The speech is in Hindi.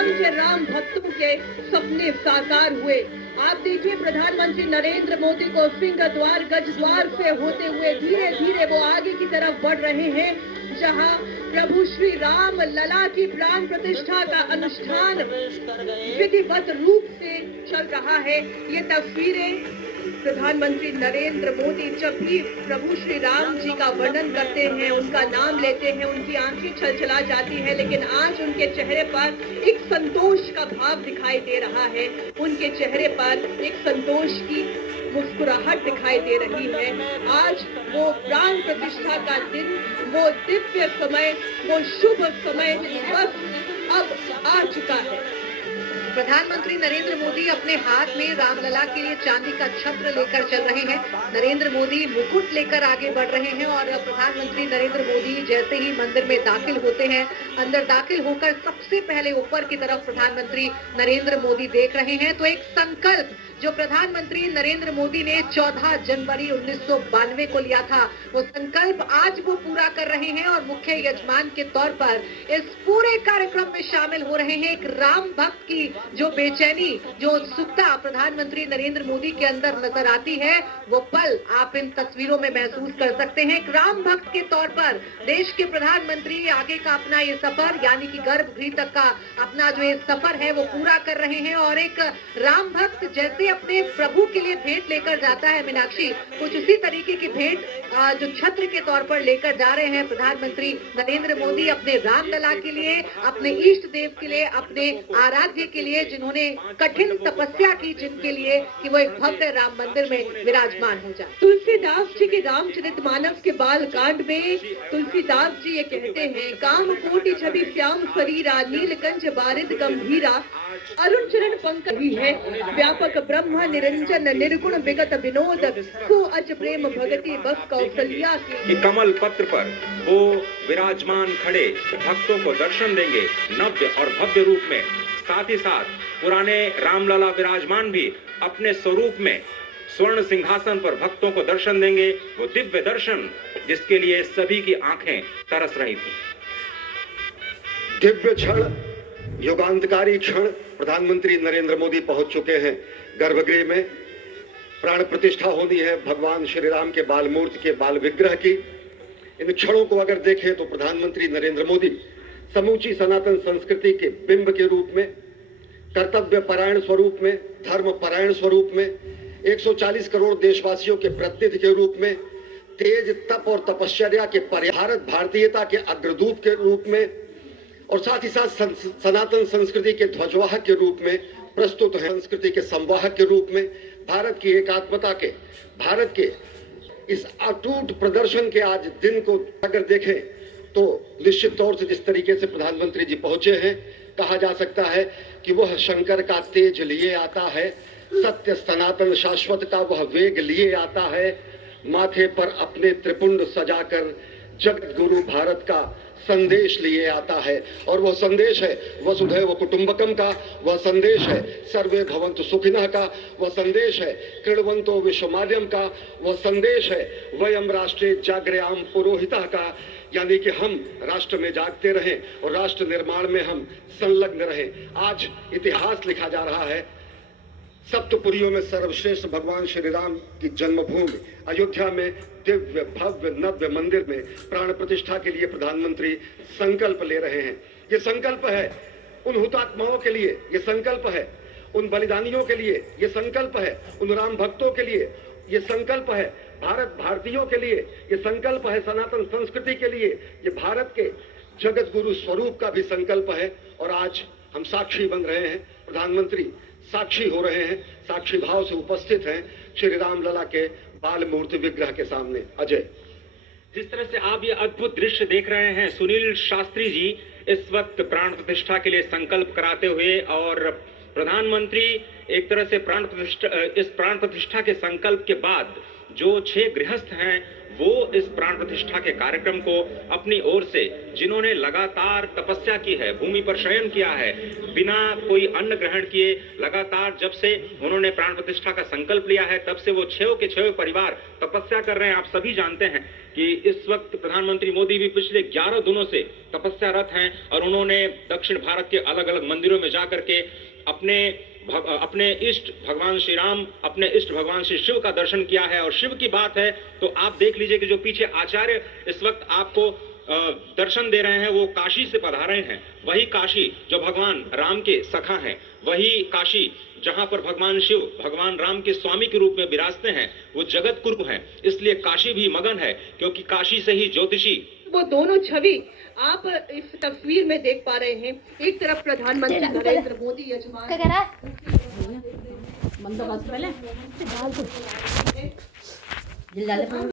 मंच राम भक्तों के सपने साकार हुए। आप देखिए प्रधानमंत्री नरेंद्र मोदी को सिंह द्वार गज द्वार से होते हुए धीरे धीरे वो आगे की तरफ बढ़ रहे हैं, जहां प्रभु श्री राम लला की प्राण प्रतिष्ठा का अनुष्ठान विधिवत रूप से चल रहा है। ये तस्वीरें प्रधानमंत्री नरेंद्र मोदी जब भी प्रभु श्री राम जी का वर्णन करते हैं, उनका नाम लेते हैं, उनकी आंखें छलछला जाती है, लेकिन आज उनके चेहरे पर एक संतोष का भाव दिखाई दे रहा है। उनके चेहरे पर एक संतोष की मुस्कुराहट दिखाई दे रही है। आज वो प्राण प्रतिष्ठा का दिन, वो दिव्य समय, वो शुभ समय बस अब आ चुका है। प्रधानमंत्री नरेंद्र मोदी अपने हाथ में रामलला के लिए चांदी का छत्र लेकर चल रहे हैं। नरेंद्र मोदी मुकुट लेकर आगे बढ़ रहे हैं और प्रधानमंत्री नरेंद्र मोदी जैसे ही मंदिर में दाखिल होते हैं, अंदर दाखिल होकर सबसे पहले ऊपर की तरफ प्रधानमंत्री नरेंद्र मोदी देख रहे हैं। तो एक संकल्प जो प्रधानमंत्री नरेंद्र मोदी ने 14 जनवरी 1992 को लिया था, वो संकल्प आज वो पूरा कर रहे हैं और मुख्य यजमान के तौर पर इस पूरे कार्यक्रम में शामिल हो रहे हैं। एक राम भक्त की जो बेचैनी, जो उत्सुकता प्रधानमंत्री नरेंद्र मोदी के अंदर नजर आती है, वो पल आप इन तस्वीरों में महसूस कर सकते हैं। एक राम भक्त के तौर पर देश के प्रधानमंत्री आगे का अपना ये सफर, यानी कि गर्भगृह तक का अपना जो ये सफर है वो पूरा कर रहे हैं। और एक राम भक्त जैसे अपने प्रभु के लिए भेंट लेकर जाता है, मीनाक्षी, कुछ उसी तरीके की भेंट जो छत्र के तौर पर लेकर जा रहे हैं प्रधानमंत्री नरेंद्र मोदी अपने रामलला के लिए, अपने इष्ट देव के लिए, अपने आराध्य के लिए, जिन्होंने कठिन तपस्या की, जिनके लिए कि वो एक भव्य राम मंदिर में विराजमान हो जाए। तुलसीदास जी के रामचरितमानस के बाल कांड में तुलसीदास जी ये कहते हैं, काम कोटि छवि श्याम शरीरा, नीलकंठ बारिद गंभीरा, अरुण चरण पंकज ही है, व्यापक ब्रह्म निरंजन निर्गुण विगत विनोद, को अज प्रेम भगति बस कौशल्या की। कमल पत्र पर वो विराजमान खड़े भक्तों को दर्शन देंगे नव्य और भव्य रूप में। साथ ही साथ पुराने रामलला विराजमान भी अपने स्वरूप में स्वर्ण सिंहासन पर भक्तों को दर्शन देंगे। वो दिव्य दर्शन जिसके लिए सभी की आंखें तरस रही थी। दिव्य क्षण, युगांतकारी क्षण, प्रधानमंत्री नरेंद्र मोदी पहुंच चुके हैं गर्भगृह में। प्राण प्रतिष्ठा होनी है भगवान श्री राम के बाल मूर्ति के बाल विग्रह की। इन क्षणों को अगर देखें तो प्रधानमंत्री नरेंद्र मोदी समूची सनातन संस्कृति के बिंब के रूप में, कर्तव्य परायण स्वरूप में, धर्म परायण स्वरूप में, 140 करोड़ देशवासियों के प्रतिनिधि के रूप में, तेज तप और तपश्चर्या के भारत भारतीयता के अग्रदूत के रूप में, और साथ ही साथ सनातन संस्कृति के ध्वजवाहक के रूप में प्रस्तुत है। संस्कृति के संवाहक के रूप में भारत की एकात्मता के, भारत के इस अटूट प्रदर्शन के आज दिन को अगर देखें तो निश्चित तौर से जिस तरीके से प्रधानमंत्री जी पहुंचे हैं, कहा जा सकता है कि वह शंकर का तेज लिए आता है, सत्य सनातन शाश्वत का वह वेग लिए आता है, माथे पर अपने त्रिपुंड सजाकर जगत गुरु भारत का संदेश लिए आता है। और वह संदेश है वसुधैव कुटुंबकम का, वह संदेश है सर्वे भवन्तु सुखिनः का, वह संदेश है कृण्वन्तो विश्वमार्यम का, वह संदेश है वयम राष्ट्रे जागृयाम पुरोहितः का, यानी कि हम राष्ट्र में जागते रहें और राष्ट्र निर्माण में हम संलग्न रहें। आज इतिहास लिखा जा रहा है। सप्तपुरियों में सर्वश्रेष्ठ भगवान श्री राम की जन्मभूमि अयोध्या में दिव्य भव्य नव्य मंदिर में प्राण प्रतिष्ठा के लिए प्रधानमंत्री संकल्प ले रहे हैं। ये संकल्प है उन हुतात्माओं के लिए, ये संकल्प है उन बलिदानियों के लिए, ये संकल्प है उन राम भक्तों के लिए, ये संकल्प है भारत भारतीयों के लिए, ये संकल्प है सनातन संस्कृति के लिए, ये भारत के जगत गुरु स्वरूप का भी संकल्प है। और आज हम साक्षी बन रहे हैं, प्रधानमंत्री साक्षी हो रहे हैं, साक्षी भाव से उपस्थित हैं श्री राम लला के बाल मूर्ति विग्रह के सामने। अजय, जिस तरह से आप ये अद्भुत दृश्य देख रहे हैं, सुनील शास्त्री जी इस वक्त प्राण प्रतिष्ठा के लिए संकल्प कराते हुए, और प्रधानमंत्री एक तरह से इस प्राण प्रतिष्ठा के संकल्प के बाद जो 6 गृहस्थ हैं वो इस प्राण प्रतिष्ठा के कार्यक्रम को अपनी ओर से, जिन्होंने लगातार तपस्या की है, भूमि पर शयन किया है, बिना कोई अन्न ग्रहण किए, लगातार जब से उन्होंने प्राण प्रतिष्ठा का संकल्प लिया है तब से वो 6 के 6 परिवार तपस्या कर रहे हैं। आप सभी जानते हैं कि इस वक्त प्रधानमंत्री मोदी भी पिछले 11 दिनों से तपस्यारत हैं और उन्होंने दक्षिण भारत के अलग अलग मंदिरों में जाकर के अपने इष्ट भगवान श्री राम, अपने इष्ट भगवान श्री शिव का दर्शन किया है। और शिव की बात है तो आप देख लीजिए कि जो पीछे आचार्य इस वक्त आपको दर्शन दे रहे हैं वो काशी से पधारे हैं। वही काशी जो भगवान राम के सखा हैं, वही काशी जहां पर भगवान शिव भगवान राम के स्वामी के रूप में विराजते हैं, वो जगत गुरु हैं। इसलिए काशी भी मगन है, क्योंकि काशी से ही ज्योतिषी। वो दोनों छवि आप इस तस्वीर में देख पा रहे हैं। एक तरफ प्रधानमंत्री नरेंद्र मोदी यजमान